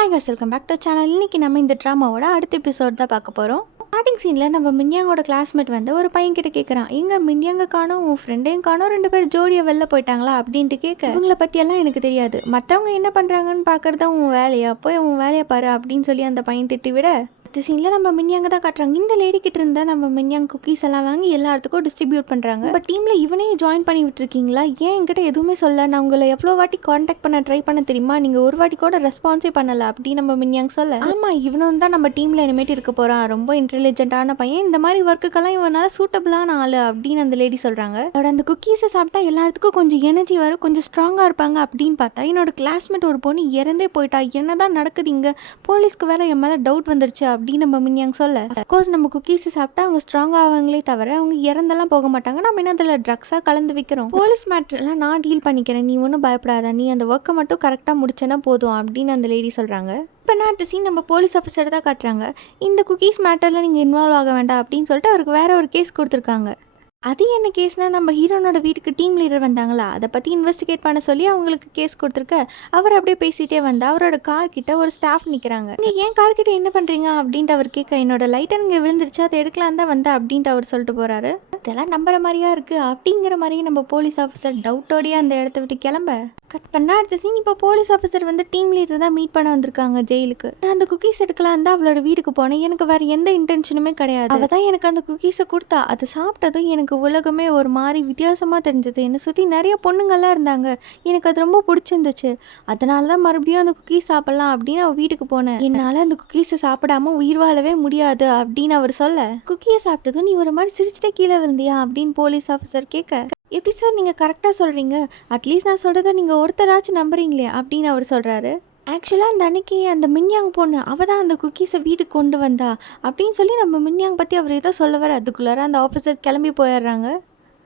Hi guys, welcome back to channel. இன்னைக்கு நம்ம இந்த ட்ராமாவோட அடுத்த எபிசோட் தான் பார்க்க போகிறோம். ஸ்டார்டிங் சீனில் நம்ம மின்யாங்கோட கிளாஸ்மேட் வந்து ஒரு பையன் கிட்ட கேட்குறான், எங்க மின்யாங்க காணோம், உன் ஃப்ரெண்டையும் காணோம், 2 பேர் ஜோடியை வெளில போயிட்டாங்களா அப்படின்ட்டு கேட்க, இவங்கள பற்றியெல்லாம் எனக்கு தெரியாது, மற்றவங்க என்ன பண்ணுறாங்கன்னு பார்க்குறது தான் உன் வேலையா, போய் உன் வேலையை பாரு அப்படின்னு சொல்லி அந்த பையன் திட்டி விட, அடுத்த சீனில் நம்ம மின்யாங்க தான் காட்டுறாங்க. இந்த லேடி கிட்ட இருந்தால் நம்ம மின்யாங் குக்கீஸ் எல்லாம் வாங்கி எல்லாத்துக்கும் டிஸ்ட்ரிபியூட் பண்ணுறாங்க. இப்போ டீமில் இவனையும் ஜாயின் பண்ணி விட்டுருக்கீங்களா, ஏன் என்கிட்ட எதுவுமே சொல்ல, நான் உங்களை எவ்வளோ வாட்டி காண்டாக்ட் பண்ண ட்ரை பண்ண தெரியுமா, நீங்கள் ஒரு வாட்டி கூட ரெஸ்பான்ஸே பண்ணலை அப்படின்னு நம்ம மின்யாங் சொல்ல, ஆமாம் இவனும் தான் நம்ம டீமில் இனிமேட்டு இருக்க போகிறான், ரொம்ப இன்டெலிஜென்ட்டான பையன், இந்த மாதிரி ஒர்க்குக்கெல்லாம் இவனால சூட்டபிளான ஆள் அப்படின்னு அந்த லேடி சொல்கிறாங்க. அதோட அந்த குக்கீஸை சாப்பிட்டா எல்லாத்துக்கும் கொஞ்சம் எனர்ஜி வரும், கொஞ்சம் ஸ்ட்ராங்காக இருப்பாங்க அப்படின்னு பார்த்தா என்னோட கிளாஸ்மேட் ஒரு பொண்ணு இறந்தே போயிட்டா, என்னதான் நடக்குது இங்கே, போலீஸ்க்கு வேற என் மேலே டவுட் வந்துருச்சு அப்படின்னு நம்ம மின்யாங் சொல்ல, அஃப்கோர்ஸ் நம்ம குக்கீஸ் சாப்பிட்டா அவங்க ஸ்ட்ராங் ஆவாங்களே தவிர அவங்க இறந்தெல்லாம் போக மாட்டாங்க, நம்ம என்ன அதில் ட்ரக்ஸாக கலந்து வைக்கிறோம், போலீஸ் மேட்டர்லாம் நான் டீல் பண்ணிக்கிறேன், நீ ஒன்றும் பயப்படாத, நீ அந்த ஒர்க்கை மட்டும் கரெக்டாக முடிச்சேன்னா போதும் அப்படின்னு அந்த லேடி சொல்கிறாங்க. இப்போ அடுத்த சீன் நம்ம போலீஸ் ஆஃபீஸர் தான் காட்டுறாங்க. இந்த குக்கீஸ் மேட்டரில் நீங்கள் இன்வால்வ் ஆக வேண்டாம் அப்படின்னு சொல்லிட்டு அவருக்கு வேற ஒரு கேஸ் கொடுத்துருக்காங்க. அது என்ன கேஸ்னால், நம்ம ஹீரோனோட வீட்டுக்கு டீம் லீடர் வந்தாங்களா, அதை பற்றி இன்வெஸ்டிகேட் பண்ண சொல்லி அவங்களுக்கு கேஸ் கொடுத்துருக்க, அவர் அப்படியே பேசிகிட்டே வந்து அவரோட கார் கிட்ட ஒரு ஸ்டாஃப் நிற்கிறாங்க. நீங்கள் ஏன் கார் கிட்ட என்ன பண்ணுறீங்க அப்படின்ட்டு அவர் கேட்க, என்னோட லைட்டர் இங்கே விழுந்துருச்சு, அதை எடுக்கலாம் தான் வந்தேன் அப்படின்ட்டு அவர் சொல்லிட்டு போகிறாரு. இதெல்லாம் நம்புற மாதிரியா இருக்குது அப்படிங்கிற மாதிரியே நம்ம போலீஸ் ஆஃபீஸர் டவுட்டோடையே அந்த இடத்த விட்டு கிளம்ப, கட் பண்ண அடுத்த சீன் இப்போ போலீஸ் ஆஃபீஸர் வந்து டீம் லீடர் தான் மீட் பண்ண வந்திருக்காங்க ஜெயிலுக்கு. நான் அந்த குக்கீஸ் எடுக்கலாம் தான் அவளோட வீட்டுக்கு போனேன், எனக்கு வேறு எந்த இன்டென்ஷனுமே கிடையாது, அவள் தான் எனக்கு அந்த குக்கீஸை கொடுத்தா, அது சாப்பிட்டதும் எனக்கு உலகமே ஒரு மாதிரி வித்தியாசமாக தெரிஞ்சது, என்னை சுற்றி நிறைய பொண்ணுங்கள்லாம் இருந்தாங்க, எனக்கு அது ரொம்ப பிடிச்சிருந்துச்சு, அதனால தான் மறுபடியும் அந்த குக்கீஸ் சாப்பிட்லாம் அப்படின்னு அவள் வீட்டுக்கு போனேன், என்னால் அந்த குக்கீஸை சாப்பிடாம உயிர் வாழவே முடியாது அப்படின்னு அவர் சொல்ல, குக்கியை சாப்பிட்டதும் நீ ஒரு மாதிரி சிரிச்சிட்டே கீழே விழுந்தியா அப்படின்னு போலீஸ் ஆஃபீஸர் கேட்க, எப்படி சார் நீங்கள் கரெக்டாக சொல்கிறீங்க, அட்லீஸ்ட் நான் சொல்கிறத நீங்கள் ஒருத்தராச்சும் நம்புறீங்களே அப்படின்னு அவர் சொல்கிறாரு. ஆக்சுவலாக அந்த அன்னைக்கு அந்த மின்யாங் பொண்ணு அவள் தான் அந்த குக்கீஸை வீட்டுக்கு கொண்டு வந்தா அப்படின்னு சொல்லி நம்ம மின்யாங் பற்றி அவர் ஏதோ சொல்ல வர, அதுக்குள்ளார அந்த ஆஃபீஸர் கிளம்பி போயிடுறாங்க.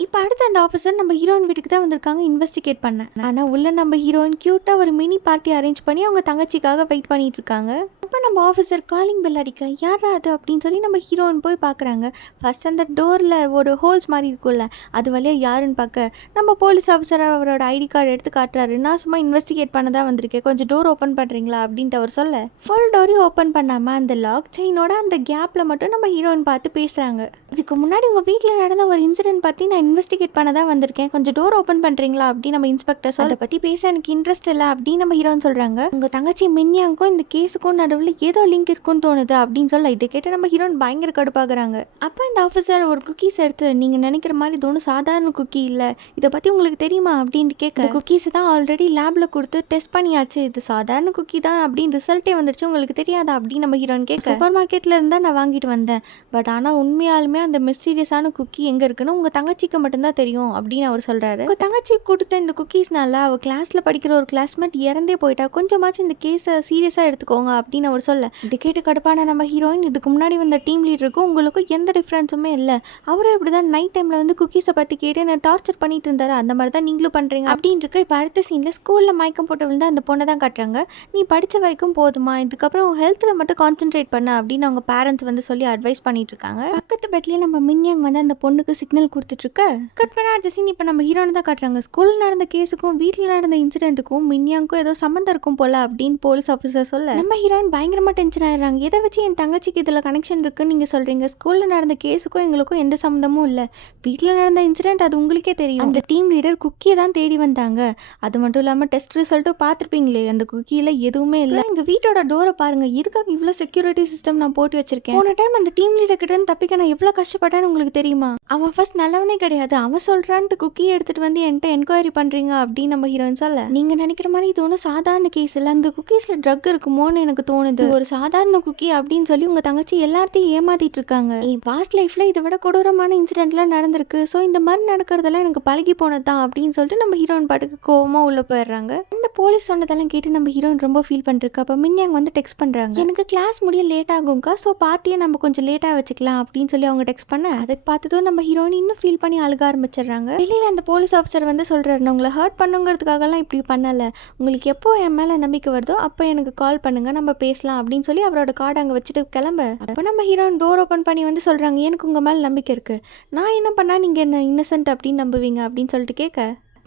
இப்போ அடுத்து அந்த ஆஃபீஸர் நம்ம ஹீரோயின் வீட்டுக்கு தான் வந்திருக்காங்க இன்வெஸ்டிகேட் பண்ண, ஆனால் உள்ள நம்ம ஹீரோயின் க்யூட்டாக ஒரு மினி பார்ட்டி அரேஞ்ச் பண்ணி அவங்க தங்கச்சிக்காக வெயிட் பண்ணிட்டு இருக்காங்க. அப்போ நம்ம ஆஃபீஸர் காலிங் பெல் அடிக்க, யாரா அது அப்படின்னு சொல்லி நம்ம ஹீரோயின் போய் பார்க்குறாங்க. ஃபர்ஸ்ட் அந்த டோரில் ஒரு ஹோல்ஸ் மாதிரி இருக்கும்ல, அது வழியாக யாருன்னு பார்க்க நம்ம போலீஸ் ஆஃபீஸர் அவரோட ஐடி கார்டு எடுத்து காட்டுறாரு. நான் சும்மா இன்வெஸ்டிகேட் பண்ண தான் வந்திருக்கேன், கொஞ்சம் டோர் ஓப்பன் பண்ணுறீங்களா அப்படின்ட்டு அவர் சொல்ல, ஃபுல் டோரையும் ஓப்பன் பண்ணாமல் அந்த லாக் செயினோட அந்த கேப்பில் மட்டும் நம்ம ஹீரோயின் பார்த்து பேசுகிறாங்க. இதுக்கு முன்னாடி உங்கள் வீட்டில் நடந்த ஒரு இன்சிடென்ட் பற்றி நான் இன்வெஸ்டிகேட் பண்ண தான் வந்திருக்கேன், கொஞ்சம் டோர் ஓப்பன் பண்ணுறீங்களா அப்படின்னு நம்ம இன்ஸ்பெக்டர் அதை பற்றி பேச எனக்கு இன்ட்ரெஸ்ட் இல்லை அப்படின்னு நம்ம ஹீரோன்னு சொல்கிறாங்க. உங்கள் தங்கச்சி மின்யாங்கும் இந்த கேஸுக்கும் நடுவில் ஏதோ லிங்க் இருக்குன்னு தோணுது அப்படின்னு சொல்ல, இதை கேட்டு நம்ம ஹீரோன் பயங்கர கடுப்பாகிறாங்க. அப்போ இந்த ஆஃபீஸர் ஒரு குக்கீஸ் எடுத்து, நீங்கள் நினைக்கிற மாதிரி இது ஒன்றும் சாதாரண குக்கி இல்லை, இதை பற்றி உங்களுக்கு தெரியுமா அப்படின்னு கேட்க, குக்கீஸை தான் ஆல்ரெடி லேபில் கொடுத்து டெஸ்ட் பண்ணியாச்சு, இது சாதாரண குக்கி தான் அப்படின்னு ரிசல்ட்டே வந்துருச்சு, உங்களுக்கு தெரியாதா அப்படின்னு நம்ம ஹீரோன் கேட்க, சூப்பர் மார்க்கெட்டில் இருந்தால் நான் வாங்கிட்டு வந்தேன், பட் ஆனால் உண்மையாலுமே அந்த மிஸ்டீரியஸான குக்கி எங்கே இருக்குன்னு உங்கள் தங்கச்சிக்கு மட்டும்தான் தெரியும் அப்படின்னு அவர் சொல்கிறாரு. உங்கள் தங்கச்சி கொடுத்த இந்த குக்கீஸ்னால அவள் கிளாஸில் படிக்கிற ஒரு கிளாஸ்மேட் இறந்தே போயிட்டா, கொஞ்சமாச்சும் இந்த கேஸை சீரியஸாக எடுத்துக்கோங்க அப்படின்னு அவர் சொல்ல, இது கேட்டு கடுப்பான நம்ம ஹீரோயின், இதுக்கு முன்னாடி வந்த டீம் லீடருக்கும் உங்களுக்கும் எந்த டிஃப்ரென்ஸுமே இல்லை, அவரும் இப்படி தான் நைட் டைமில் வந்து குக்கீஸை பற்றி கேட்டு என்ன டார்ச்சர் பண்ணிட்டு இருந்தாரு, அந்த மாதிரி தான் நீங்களும் பண்ணுறீங்க அப்படின்னு இருக்கு. இப்போ அடுத்த சீனில் ஸ்கூலில் மயக்கம் போட்டு விழுந்து அந்த பொண்ணை தான் காட்டுறாங்க. நீ படித்த வரைக்கும் போதுமா, இதுக்கப்புறம் ஹெல்த்தில் மட்டும் கான்சென்ட்ரேட் பண்ண அப்படின்னு அவங்க பேரண்ட்ஸ் வந்து சொல்லி அட்வைஸ் பண்ணிட்டு இருக்காங்க. பக்கத்து பெட்லேயே நம்ம மின்யாங் வந்து அந்த பொண்ணுக்கு சிக்னல் கொடுத்துட்டு இருக்க, கட் பண்ண அடுத்த சீன் இப்போ நம்ம ஹீரோனை தான் காட்டுறாங்க. ஸ்கூலில் நடந்த கேஸுக்கும் வீட்டில் நடந்த இன்சிடென்ட்டுக்கும் மின்யாங்க்கும் ஏதோ சம்மந்தம் இருக்கும் போல அப்படின்னு போலீஸ் ஆஃபீஸர் சொல்ல, நம்ம ஹீரோயின் பயங்கரமாக டென்ஷன் ஆயிடுறாங்க. இதை வச்சு என் தங்கச்சிக்கு இதில் கனெக்ஷன் இருக்குன்னு நீங்கள் சொல்கிறீங்க, ஸ்கூலில் நடந்த கேஸுக்கும் எங்களுக்கும் எந்த சம்மந்தமும் இல்லை, வீட்டில் நடந்த இன்சிடென்ட் அது உங்களுக்கே தெரியும், அந்த டீம் லீடர் குக்கியை தான் தேடி வந்தாங்க, அது மட்டும் இல்லாமல் டெஸ்ட் ரிசல்ட்டும் பார்த்துருப்பீங்களே, அந்த குக்கியில் எதுவுமே இல்லை, எங்கள் வீட்டோட டோரை பாருங்கள், இதுக்காக இவ்வளோ செக்யூரிட்டி சிஸ்டம் நான் போட்டு வச்சிருக்கேன், போன டைம் அந்த டீம் லீடர் கிட்ட இருந்து தப்பிக்க நான் எவ்வளோ கஷ்டப்பட்டேன்னு உங்களுக்கு தெரியுமா, அவன் ஃபர்ஸ்ட் நல்லவனே கிடையாது, அவன் சொல்கிறான்ட்டு குக்கியை எடுத்துகிட்டு வந்து என்கிட்ட என்கொயரி பண்ணுறீங்க அப்படின்னு நம்ம ஹீரோயின் சொல்ல, நீங்கள் நினைக்கிற மாதிரி இது ஒன்றும் சாதாரண கேஸ் இல்லை, அந்த குக்கீஸில் ட்ரக் இருக்குமோன்னு எனக்கு தோணுது, ஒரு சாதாரண குக்கி அப்படின்னு சொல்லி உங்கள் தங்கச்சி எல்லாத்தையும் ஏமாத்திட்டு இருக்காங்க, என் பாஸ்ட் லைஃப்பில் இதை விட கொடூரமான இன்சிடென்ட்லாம் நடந்திருக்கு, ஸோ இந்த மாதிரி நடக்கிறதெல்லாம் எனக்கு பழகி போனது தான் அப்படின்னு சொல்லிட்டு நம்ம ஹீரோயின் பாட்டுக்கு கோவமாக உள்ளே போயிடுறாங்க. இந்த போலீஸ் சொன்னதெல்லாம் கேட்டு நம்ம ஹீரோயின் ரொம்ப ஃபீல் பண்ணிருக்கு. அப்போ மின்யாங் வந்து டெக்ஸ்ட் பண்ணுறாங்க, எனக்கு கிளாஸ் முடிய லேட் ஆகும்க்கா, ஸோ பார்ட்டியை நம்ம கொஞ்சம் லேட்டாக வச்சுக்கலாம் அப்படின்னு சொல்லி அவங்க டெக்ஸ்ட் பண்ண, அதுக்கு பார்த்ததும் நம்ம ஹீரோயின் இன்னும் ஃபீல் பண்ணி அழுக ஆரம்பிச்சிடுறாங்க. வெளியில் அந்த போலீஸ் ஆஃபீஸர் வந்து சொல்கிறாரு, நான் உங்களை ஹர்ட் பண்ணுங்கிறதுக்காகலாம் இப்படி பண்ணலை, உங்களுக்கு எப்போ என் மேலே நம்பிக்கை வருதோ அப்போ எனக்கு கால் பண்ணுங்க, நம்ம பேசலாம் அப்படின்னு சொல்லி அவரோட கார்டு அங்கே வச்சுட்டு கிளம்ப, அப்போ நம்ம ஹீரோயின் டோர் ஓப்பன் பண்ணி வந்து சொல்கிறாங்க, எனக்கு உங்கள் மேலே நம்பிக்கை இருக்குது, நான் என்ன பண்ணால் நீங்கள் என்ன இன்னசென்ட் அப்படின்னு நம்புவீங்க அப்படின்னு சொல்லிட்டு கேட்க,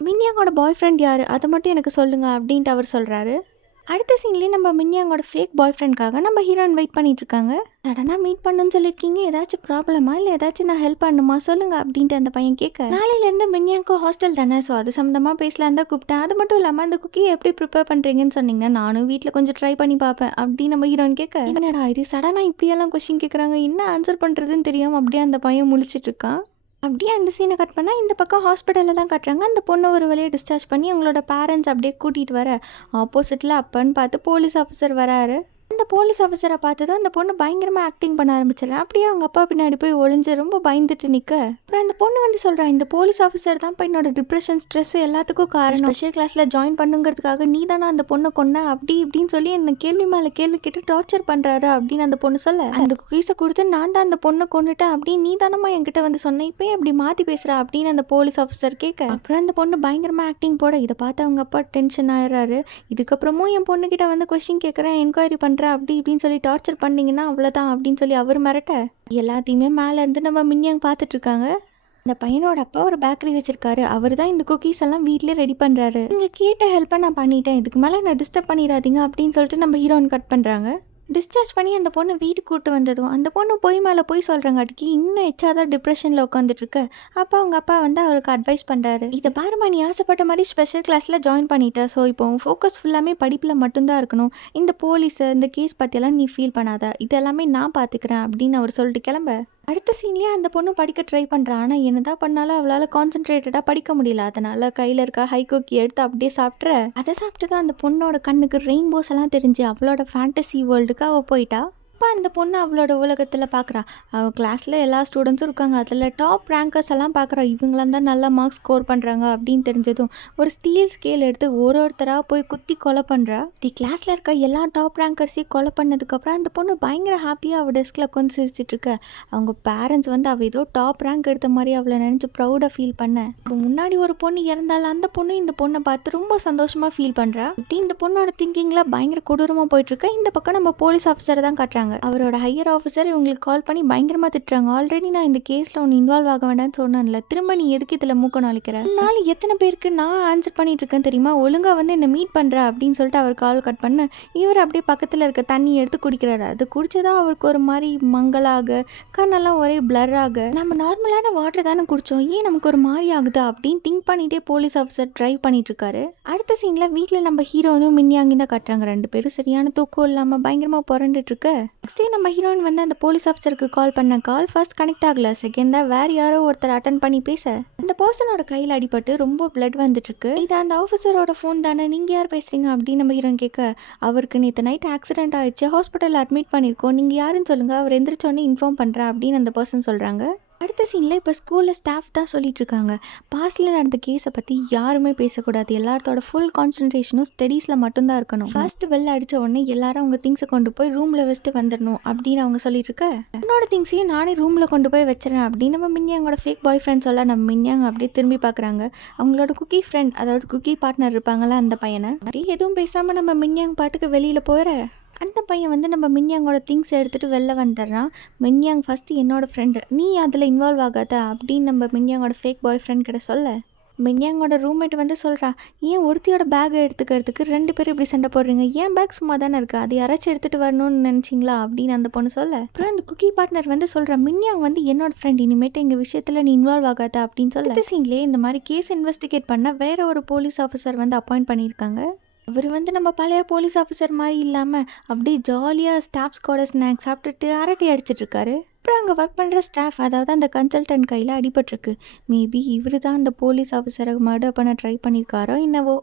மின்யாங்கோட பாய் ஃப்ரெண்ட் யார் அதை மட்டும் எனக்கு சொல்லுங்கள் அப்படின்ட்டு அவர் சொல்கிறாரு. அடுத்த சீன்லேயே நம்ம மின்யாங்கோட ஃபேக் பாய் ஃப்ரெண்ட்காக நம்ம ஹீரோயின் வெயிட் பண்ணிட்டு இருக்காங்க. சடனாக மீட் பண்ணுன்னு சொல்லியிருக்கீங்க, ஏதாச்சும் ப்ராப்ளமா இல்லை ஏதாச்சும் நான் ஹெல்ப் பண்ணுமா சொல்லுங்க அப்படின்ட்டு அந்த பையன் கேட்க, நாளையிலேருந்து மின்யாங்கோ ஹாஸ்டல் தானே, ஸோ அது சம்மந்தமாக பேசலாம் தான் கூப்பிட்டேன். அது மட்டும் இல்லாமல் அந்த குக்கியை எப்படி ப்ரிப்பேர் பண்ணுறீங்கன்னு சொன்னீங்கன்னா நானும் வீட்டில் கொஞ்சம் ட்ரை பண்ணி பார்ப்பேன் அப்படின்னு நம்ம ஹீரோயின் கேட்க, என்னடா இது சடனாக இப்படியெல்லாம் கொஸ்டின் கேட்குறாங்க, என்ன ஆன்சர் பண்ணுறதுன்னு தெரியாமல் அப்படியே அந்த பையன் முழிச்சிட்டு இருக்கான். அப்படியே அந்த சீனை கட் பண்ணால் இந்த பக்கம் ஹாஸ்பிட்டலில் தான் கட்டுறாங்க. அந்த பொண்ணை ஒரு வழியை டிஸ்சார்ஜ் பண்ணி அவங்களோட பேரண்ட்ஸ் அப்படியே கூட்டிகிட்டு வர ஆப்போசிட்டில் அப்பன்னு பார்த்து போலீஸ் ஆஃபீஸர் வராரு. அந்த போலீஸ் ஆஃபீஸரை பார்த்ததும் அந்த பொண்ணு பயங்கரமாக ஆக்டிங் பண்ண ஆரம்பிச்சிடறேன். அப்படியே அவங்க அப்பா பின்னாடி போய் ஒளிஞ்சு ரொம்ப பயந்துட்டு நிற்க, அப்புறம் அந்த பொண்ணு வந்து சொல்கிறா, இந்த போலீஸ் ஆஃபீஸர் தான் இப்போ என்னோட டிப்ரெஷன் ஸ்ட்ரெஸ் எல்லாத்துக்கும் காரணம், ஸ்பெஷல் கிளாஸில் ஜாயின் பண்ணுங்கிறதுக்காக நீ தானே அந்த பொண்ணை கொன்ன அப்படி இப்படின்னு சொல்லி என்னை கேள்வி மேலே கேள்வி கேட்டு டார்ச்சர் பண்ணுறாரு அப்படின்னு அந்த பொண்ணு சொல்ல, அந்த குக்கீஸை கொடுத்து நான் தான் அந்த பொண்ணை கொண்டுட்டேன் அப்படின்னு நீ தானம்மா என்கிட்ட வந்து சொன்னேன், இப்போ அப்படி மாற்றி பேசுகிறா அப்படின்னு அந்த போலீஸ் ஆஃபீஸர் கேட்க, அப்புறம் அந்த பொண்ணு பயங்கரமாக ஆக்டிங் போட இதை பார்த்து அவங்க அப்பா டென்ஷன் ஆயிடுறாரு. இதுக்கப்புறமும் என் பொண்ணுக்கிட்ட வந்து கொஸ்டின் கேட்குறேன், என்கொயரி பண்ணுறேன் அப்படி இப்படின்னு சொல்லி டார்ச்சர் பண்ணிங்கன்னா அவ்வளோதான் அப்படின்னு சொல்லி அவர் மிரட்ட, எல்லாத்தையுமே மேலே இருந்து நம்ம மின்யாங் பார்த்துட்டு இருக்காங்க. இந்த பையனோட அப்பா ஒரு பேக்கரி வச்சிருக்காரு, அவர் தான் இந்த குக்கீஸ் எல்லாம் வீட்லேயே ரெடி பண்ணுறாரு. நீங்கள் கேட்ட ஹெல்ப்பை நான் பண்ணிட்டேன், இதுக்கு மேலே நான் டிஸ்டர்ப் பண்ணிடாதீங்க அப்படின்னு சொல்லிட்டு நம்ம ஹீரோயின் கட் பண்ணுறாங்க. டிஸ்சார்ஜ் பண்ணி அந்த பொண்ணு வீட்டுக்கு கூட்டு வந்ததும் அந்த பொண்ணு போய் மேலே போய் சொல்கிறாங்காட்டிக்கு இன்னும் எச்சாதான் டிப்ரெஷனில் உட்காந்துட்ருக்கு. அப்போ அவங்க அப்பா வந்து அவளுக்கு அட்வைஸ் பண்ணுறாரு, இதை பாருமா நீ ஆசைப்பட்ட மாதிரி ஸ்பெஷல் கிளாஸில் ஜாயின் பண்ணிட்ட, ஸோ இப்போ ஃபோக்கஸ் ஃபுல்லாமே படிப்பில் மட்டும்தான் இருக்கணும், இந்த போலீஸை இந்த கேஸ் பற்றியெல்லாம் நீ ஃபீல் பண்ணாத, இதெல்லாமே நான் பார்த்துக்கிறேன் அப்படின்னு அவர் சொல்லிட்டு கிளம்ப, அடுத்த சீன்லேயே அந்த பொண்ணு படிக்க ட்ரை பண்ணுறான். ஆனால் என்னதான் பண்ணாலும் அவளால் கான்சென்ட்ரேட்டடாக படிக்க முடியல. அதனால் கையில் இருக்க ஹை குக்கி எடுத்து அப்படியே சாப்பிட்ற, அதை சாப்பிட்டு தான் அந்த பொண்ணோட கண்ணுக்கு ரெயின்போஸ் எல்லாம் தெரிஞ்சு அவளோட ஃபேண்டசி வேர்ல்டுக்கு அவள் போயிட்டா. இப்போ அந்த பொண்ணு அவளோட உலகத்தில் பார்க்குறா, அவள் கிளாஸில் எல்லா ஸ்டூடெண்ட்ஸும் இருக்காங்க, அதில் டாப் ரேங்கர்ஸ் எல்லாம் பார்க்குறா, இவங்களாம் தான் நல்லா மார்க்ஸ் ஸ்கோர் பண்ணுறாங்க அப்படின்னு தெரிஞ்சதும் ஒரு ஸ்டீல் ஸ்கேல் எடுத்து ஒருத்தராக போய் குத்தி கொலை பண்ணுறா. கிளாஸில் இருக்க எல்லா டாப் ரேங்கர்ஸையும் கொலை பண்ணதுக்கப்புறம் அந்த பொண்ணு பயங்கர ஹாப்பியாக அவள் டெஸ்கில் உட்காந்து சிரிச்சிட்ருக்க. அவங்க பேரண்ட்ஸ் வந்து அவள் ஏதோ டாப் ரேங்க் எடுத்த மாதிரி அவளை நினச்சி ப்ரௌடாக ஃபீல் பண்ண, முன்னாடி ஒரு பொண்ணு இறந்தாலும் அந்த பொண்ணு இந்த பொண்ணை பார்த்து ரொம்ப சந்தோஷமாக ஃபீல் பண்ணுறா. இப்படி இந்த பொண்ணோட திங்கிங்கில் பயங்கர கொடூரமாக போயிட்டுருக்க. இந்த பக்கம் நம்ம போலீஸ் ஆஃபீஸரை தான் காட்டுறாங்க. அவரோட ஹையர் ஆஃபீஸர் இவங்களுக்கு கால் பண்ணி பயங்கரமாக திட்டுறாங்க, ஆல்ரெடி நான் இந்த கேஸில் ஒன்று இன்வால்வ் ஆக வேண்டாம்னு சொன்னேன்ல, திரும்ப நீ எதுக்கு இதில் மூக்க நுழைக்கிற, நாலு எத்தனை பேருக்கு நான் ஆன்சர் பண்ணிட்டு இருக்கேன் தெரியுமா, ஒழுங்காக வந்து என்னை மீட் பண்ணுற அப்படின்னு சொல்லிட்டு அவர் கால் கட் பண்ண, இவர் அப்படியே பக்கத்தில் இருக்க தண்ணி எடுத்து குடிக்கிறாரு. அது குடிச்சதான் அவருக்கு ஒரு மாதிரி மங்களாக, கண்ணெல்லாம் ஒரே பிளர்ராக, நம்ம நார்மலான வாட்டர் தானே குடித்தோம், ஏன் நமக்கு ஒரு மாதிரி ஆகுதா அப்படின்னு திங்க் பண்ணிகிட்டே போலீஸ் ஆஃபீஸர் ட்ரைவ் பண்ணிட்டு இருக்காரு. அடுத்த சீனில் வீட்டில் நம்ம ஹீரோனும் மின்யாங்கி தான் கட்டுறாங்க. ரெண்டு பேரும் சரியான தூக்கம் இல்லாமல் பயங்கரமாக புரண்டுட்டு இருக்க, நெக்ஸ்ட் டே நம்ம ஹீரோயின் வந்து அந்த போலீஸ் ஆஃபீஸருக்கு கால் பண்ண கால் ஃபர்ஸ்ட் கனெக்ட் ஆகல, செகண்டாக வேறு யாரோ ஒருத்தர் அட்டன் பண்ணி பேச, அந்த பர்சனோட கையில் அடிபட்டு ரொம்ப பிளட் வந்துட்டு இருக்கு. இது அந்த ஆஃபீஸரோட ஃபோன் தானே, நீங்கள் யார் பேசுகிறீங்க அப்படின்னு நம்ம ஹீரோயின் கேட்க, அவருக்கு நேற்று நைட் ஆக்சிடென்ட் ஆயிடுச்சு, ஹாஸ்பிட்டலில் அட்மிட் பண்ணியிருக்கோம், நீங்கள் யாருன்னு சொல்லுங்கள், அவர் எந்திரிச்சோன்னே இன்ஃபார்ம் பண்ணுறேன் அப்படின்னு அந்த பர்சன் சொல்கிறாங்க. அடுத்த சீனில் இப்போ ஸ்கூலில் ஸ்டாஃப் தான் சொல்லிட்டு இருக்காங்க, பாஸ்டில் நடந்த கேஸை பற்றி யாருமே பேசக்கூடாது, எல்லாத்தோட ஃபுல் கான்சன்ட்ரேஷனும் ஸ்டடீஸில் மட்டும்தான் இருக்கணும், ஃபர்ஸ்ட் வெளில அடித்த உடனே எல்லாரும் அவங்க திங்ஸை கொண்டு போய் ரூமில் வச்சுட்டு வந்துடணும் அப்படின்னு அவங்க சொல்லிட்டு இருக்க, என்னோட திங்ஸையும் நானே ரூமில் கொண்டு போய் வச்சுறேன் அப்படின்னு நம்ம மின்யாங்கோட ஃபேக் பாய் ஃப்ரெண்ட் சொல்ல, நம்ம மின்யாங்க அப்படியே திரும்பி பார்க்குறாங்க. அவங்களோட குக்கி ஃப்ரெண்ட், அதாவது குக்கி பார்ட்னர் இருப்பாங்களா அந்த பையனை, அப்படியே எதுவும் பேசாமல் நம்ம மின்யாங் பாட்டுக்கு வெளியில் போகிற, அந்த பையன் வந்து நம்ம மின்யாங்கோட திங்ஸ் எடுத்துகிட்டு வெளில வந்துடுறான். மின்யாங் ஃபஸ்ட்டு என்னோடய ஃப்ரெண்டு, நீ அதில் இன்வால்வ் ஆகாத அப்படின்னு நம்ம மின்யாங்கோட ஃபேக் பாய் ஃப்ரெண்ட் கிட்ட சொல்ல, மின்யாங்கோட ரூம்மேட் வந்து சொல்கிறா, ஏன் ஒருத்தியோட பேக்கை எடுத்துக்கிறதுக்கு ரெண்டு பேரும் இப்படி சண்டை போடுறீங்க, ஏன் பேக் சும்மா தானே இருக்குது, அது யாராச்சும் எடுத்துகிட்டு வரணும்னு நினச்சிங்களா அப்படின்னு அந்த பொண்ணு சொல்ல, அப்புறம் அந்த குக்கி பார்ட்னர் வந்து சொல்கிறா, மின்யாங் வந்து என்னோட ஃப்ரெண்ட், இனிமேட்டு எங்கள் விஷயத்தில் நீ இன்வால்வ் ஆகாத அப்படின்னு சொல்ல, இந்த சீன்லேயே இந்த மாதிரி கேஸ் இன்வெஸ்டிகேட் பண்ண வேற ஒரு போலீஸ் ஆஃபீஸர் வந்து அப்பாயிண்ட் பண்ணியிருக்காங்க. அவர் வந்து நம்ம பழைய போலீஸ் ஆஃபீஸர் மாதிரி இல்லாமல் அப்படியே ஜாலியாக ஸ்டாஃப்ஸ்கோட ஸ்நாக்ஸ் சாப்பிட்டுட்டு அரட்டை அடிச்சிட்ருக்காரு. அப்புறம் அங்கே ஒர்க் பண்ணுற ஸ்டாஃப், அதாவது அந்த கன்சல்டன்ட் கையில் அடிபட்டிருக்கு. மேபி இவர் தான் அந்த போலீஸ் ஆஃபீஸரை மர்டர் பண்ண ட்ரை பண்ணியிருக்காரோ என்னவோ.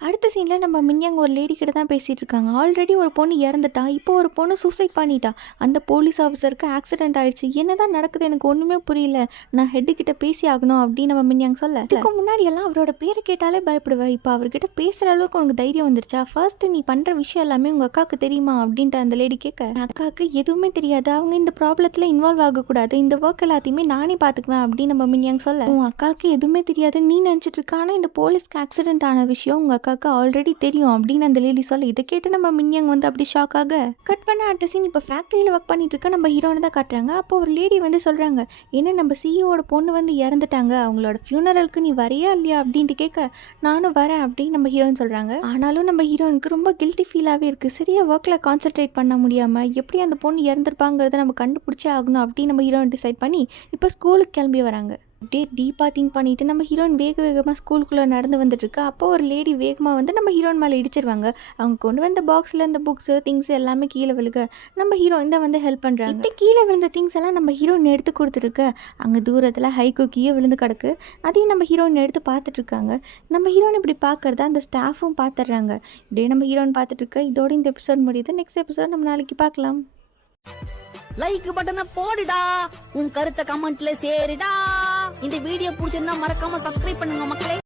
அடுத்த சீனில் நம்ம மின்யாங் ஒரு லேடி கிட்ட தான் பேசிகிட்டு இருக்காங்க. ஆல்ரெடி ஒரு பொண்ணு இறந்துட்டா, இப்போ ஒரு பொண்ணு சூசைட் பண்ணிட்டா, அந்த போலீஸ் ஆஃபீஸருக்கு ஆக்சிடென்ட் ஆயிடுச்சு, என்ன தான் நடக்குது எனக்கு ஒன்றுமே புரியல, நான் ஹெட்டு கிட்ட பேசி ஆகணும் அப்படின்னு நம்ம மின்யாங் சொல்ல, இதுக்கு முன்னாடி எல்லாம் அவரோட பேரை கேட்டாலே பயப்படுவேன், இப்போ அவர்கிட்ட பேசுகிற அளவுக்கு உனக்கு தைரியம் வந்துருச்சா, ஃபர்ஸ்ட் நீ பண்ணுற விஷயம் எல்லாமே உங்கள் அக்காவுக்கு தெரியுமா அப்படின்ட்டு அந்த லேடி கேட்க, அக்காவுக்கு எதுவுமே தெரியாது, அவங்க இந்த ப்ராப்ளத்தில் இன்வால்வ் ஆகக்கூடாது, இந்த ஒர்க் எல்லாத்தையுமே நானே பார்த்துக்குவேன் அப்படின்னு நம்ம மின்யாங் சொல்ல, உன் அக்காவுக்கு எதுவுமே தெரியாது நீ நினச்சிட்டு இருக்க, ஆனால் இந்த போலீஸ்க்கு ஆக்சிடென்ட் ஆன விஷயம் உங்கள் அக்கா அக்காவுக்கு ஆல்ரெடி தெரியும் அப்படின்னு அந்த லேடி சொல்ல இதை கேட்டு நம்ம மின்யாங் வந்து அப்படி ஷாக் ஆக கட் பண்ண அடுத்த சீன் இப்போ ஃபேக்ட்ரியில் ஒர்க் பண்ணிட்டு இருக்க நம்ம ஹீரோனை தான் காட்டுறாங்க. அப்போ ஒரு லேடி வந்து சொல்கிறாங்க, என்ன நம்ம சிஇஓட பொண்ணு வந்து இறந்துட்டாங்க, அவங்களோட ஃபியூனரலுக்கு நீ வரையா இல்லையா அப்படின்ட்டு கேட்க நானும் வரேன் அப்படின்னு நம்ம ஹீரோயின் சொல்கிறாங்க. ஆனாலும் நம்ம ஹீரோனுக்கு ரொம்ப கில்ட்டி ஃபீலாகவே இருக்குது. சரியா ஒர்க்கில் கான்சென்ட்ரேட் பண்ண முடியாமல் எப்படி அந்த பொண்ணு இறந்துருப்பாங்கிறத நம்ம கண்டுபிடிச்சே ஆகணும் அப்படின்னு நம்ம ஹீரோயின் டிசைட் பண்ணி இப்போ ஸ்கூலுக்கு கிளம்பி வராங்க. அப்படியே டீப்பாக திங்க் பண்ணிவிட்டு நம்ம ஹீரோயின் வேகமாக ஸ்கூலுக்குள்ளே நடந்து வந்துட்டுருக்கு. அப்போ ஒரு லேடி வேகமாக வந்து நம்ம ஹீரோயின் மேலே இடிச்சிருவாங்க. அவங்க கொண்டு வந்த பாக்ஸில் இந்த புக்ஸு திங்ஸ் எல்லாமே கீழே விழுக நம்ம ஹீரோயின் தான் வந்து ஹெல்ப் பண்ணுறாங்க. இப்படி கீழே விழுந்த திங்ஸ் எல்லாம் நம்ம ஹீரோயின் எடுத்து கொடுத்துருக்கு. அங்கே தூரத்தில் ஹைக்கு கீழே விழுந்து கிடக்கு. அதையும் நம்ம ஹீரோயின் எடுத்து பார்த்துட்ருக்காங்க. நம்ம ஹீரோயின் இப்படி பார்க்குறத அந்த ஸ்டாஃபும் பார்த்துட்றாங்க. இப்படியே நம்ம ஹீரோயின் பார்த்துட்ருக்க. இதோட இந்த எபிசோட் முடியுது. நெக்ஸ்ட் எபிசோட் நம்ம நாளைக்கு பார்க்கலாம். லைக் பட்டனை போடுடா, உன் கருத்தை கமெண்ட்ல சேருடா. இந்த வீடியோ பிடிச்சிருந்தா மறக்காம சப்ஸ்கிரைப் பண்ணுங்க மக்களே.